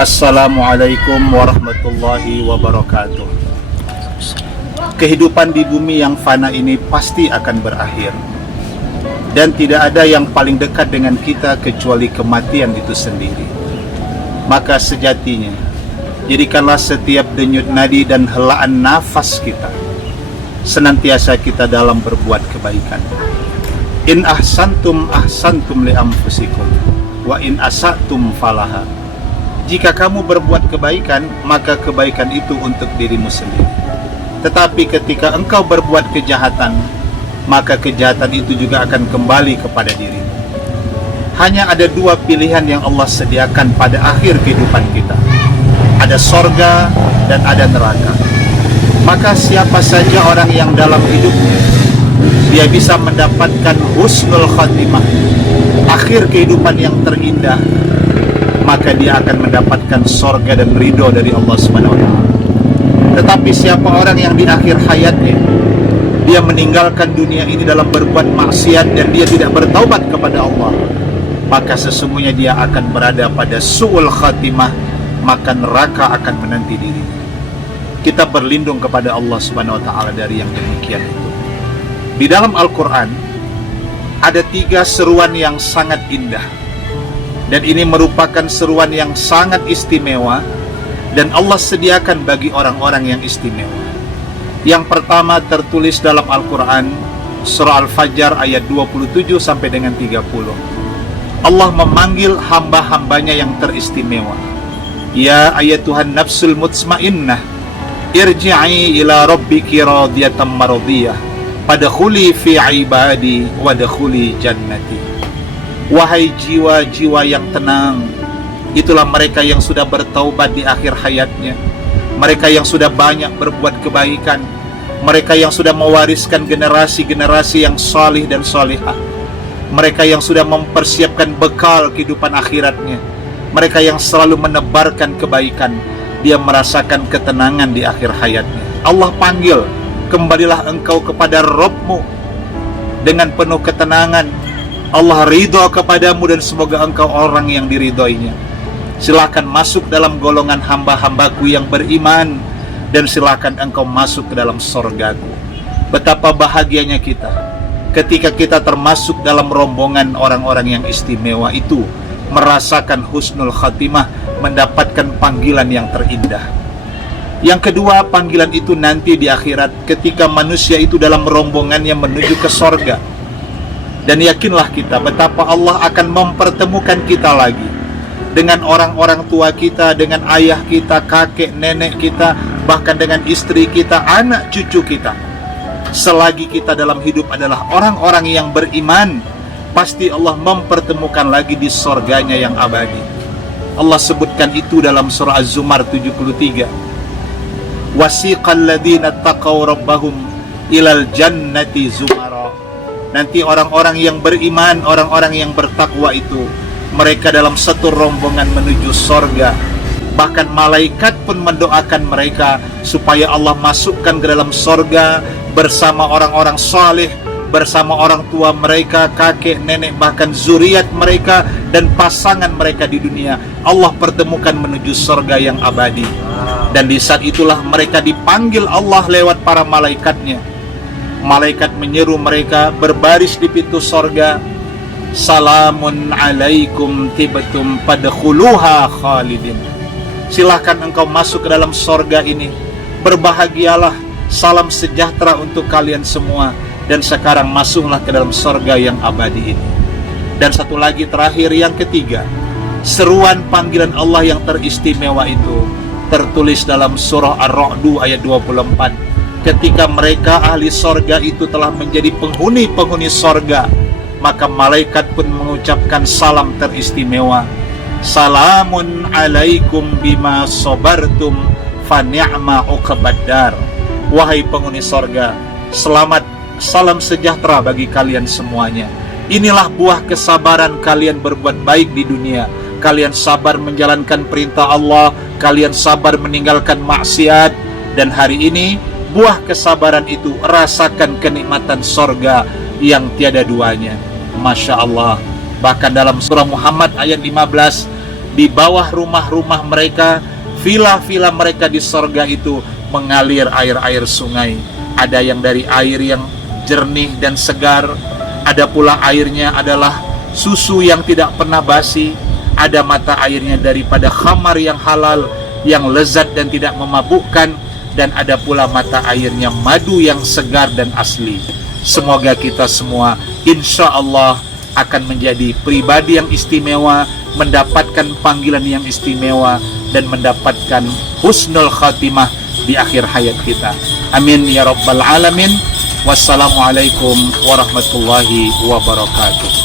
Assalamualaikum warahmatullahi wabarakatuh. Kehidupan di bumi yang fana ini pasti akan berakhir, dan tidak ada yang paling dekat dengan kita kecuali kematian itu sendiri. Maka sejatinya, jadikanlah setiap denyut nadi dan helaan nafas kita senantiasa kita dalam berbuat kebaikan. In ahsantum ahsantum li anfusikum wa in asatum falaha. Jika kamu berbuat kebaikan, maka kebaikan itu untuk dirimu sendiri. Tetapi ketika engkau berbuat kejahatan, maka kejahatan itu juga akan kembali kepada dirimu. Hanya ada dua pilihan yang Allah sediakan pada akhir kehidupan kita. Ada sorga dan ada neraka. Maka siapa saja orang yang dalam hidupnya dia bisa mendapatkan husnul khatimah, akhir kehidupan yang terindah, maka dia akan mendapatkan sorga dan ridho dari Allah Subhanahu wa Ta'ala. Tetapi siapa orang yang di akhir hayatnya dia meninggalkan dunia ini dalam berbuat maksiat dan dia tidak bertaubat kepada Allah, maka sesungguhnya dia akan berada pada su'ul khatimah, maka neraka akan menanti dirinya. Kita berlindung kepada Allah Subhanahu wa Ta'ala dari yang demikian itu. Di dalam Al-Quran ada 3 seruan yang sangat indah, dan ini merupakan seruan yang sangat istimewa, dan Allah sediakan bagi orang-orang yang istimewa. Yang pertama tertulis dalam Al-Quran, surah Al-Fajr ayat 27 sampai dengan 30. Allah memanggil hamba-hambanya yang teristimewa. Ya ayatuhan nafsul mutmainnah, irji'i ila rabbiki radiyatan maradiyah, fadkhuli fi ibadi wadkhuli jannati. Wahai jiwa-jiwa yang tenang, itulah mereka yang sudah bertaubat di akhir hayatnya, mereka yang sudah banyak berbuat kebaikan, mereka yang sudah mewariskan generasi-generasi yang salih dan salihah, mereka yang sudah mempersiapkan bekal kehidupan akhiratnya, mereka yang selalu menebarkan kebaikan. Dia merasakan ketenangan di akhir hayatnya. Allah panggil, kembalilah engkau kepada Rabbmu dengan penuh ketenangan. Allah ridho kepadamu dan semoga engkau orang yang diridhoinya. Silakan masuk dalam golongan hamba-hambaku yang beriman, dan silakan engkau masuk ke dalam sorgaku. Betapa bahagianya kita ketika kita termasuk dalam rombongan orang-orang yang istimewa itu, merasakan husnul khatimah, mendapatkan panggilan yang terindah. Yang kedua, panggilan itu nanti di akhirat ketika manusia itu dalam rombongannya menuju ke sorga. Dan yakinlah kita betapa Allah akan mempertemukan kita lagi dengan orang-orang tua kita, dengan ayah kita, kakek, nenek kita, bahkan dengan istri kita, anak cucu kita. Selagi kita dalam hidup adalah orang-orang yang beriman, pasti Allah mempertemukan lagi di sorganya yang abadi. Allah sebutkan itu dalam surah Az-Zumar 73. Wasiqal ladzina taqaw rabbahum ilal jannati zumara. Nanti orang-orang yang beriman, orang-orang yang bertakwa itu, mereka dalam satu rombongan menuju sorga. Bahkan malaikat pun mendoakan mereka supaya Allah masukkan ke dalam sorga bersama orang-orang saleh, bersama orang tua mereka, kakek, nenek, bahkan zuriat mereka dan pasangan mereka di dunia. Allah pertemukan menuju surga yang abadi. Dan di saat itulah mereka dipanggil Allah lewat para malaikatnya. Malaikat menyeru mereka berbaris di pintu surga. Salamun alaikum tibtum fadkhuluha khalidin. Silahkan engkau masuk ke dalam surga ini. Berbahagialah, salam sejahtera untuk kalian semua. Dan sekarang masuklah ke dalam surga yang abadi ini. Dan satu lagi terakhir, yang ketiga, seruan panggilan Allah yang teristimewa itu tertulis dalam surah Ar-Ra'd ayat 24. Ketika mereka ahli surga itu telah menjadi penghuni-penghuni surga, maka malaikat pun mengucapkan salam teristimewa. Salamun alaikum bima sabartum fa ni'ma uqbaddar. Wahai penghuni surga, selamat, salam sejahtera bagi kalian semuanya. Inilah buah kesabaran kalian berbuat baik di dunia. Kalian sabar menjalankan perintah Allah, kalian sabar meninggalkan maksiat, dan hari ini buah kesabaran itu rasakan kenikmatan sorga yang tiada duanya. Masya Allah. Bahkan dalam surah Muhammad ayat 15, di bawah rumah-rumah mereka, villa-villa mereka di sorga itu mengalir air-air sungai. Ada yang dari air yang jernih dan segar, ada pula airnya adalah susu yang tidak pernah basi, ada mata airnya daripada khamar yang halal, yang lezat dan tidak memabukkan, dan ada pula mata airnya madu yang segar dan asli. Semoga kita semua insya Allah akan menjadi pribadi yang istimewa, mendapatkan panggilan yang istimewa, dan mendapatkan husnul khatimah di akhir hayat kita. Amin ya rabbal alamin. Wassalamualaikum warahmatullahi wabarakatuh.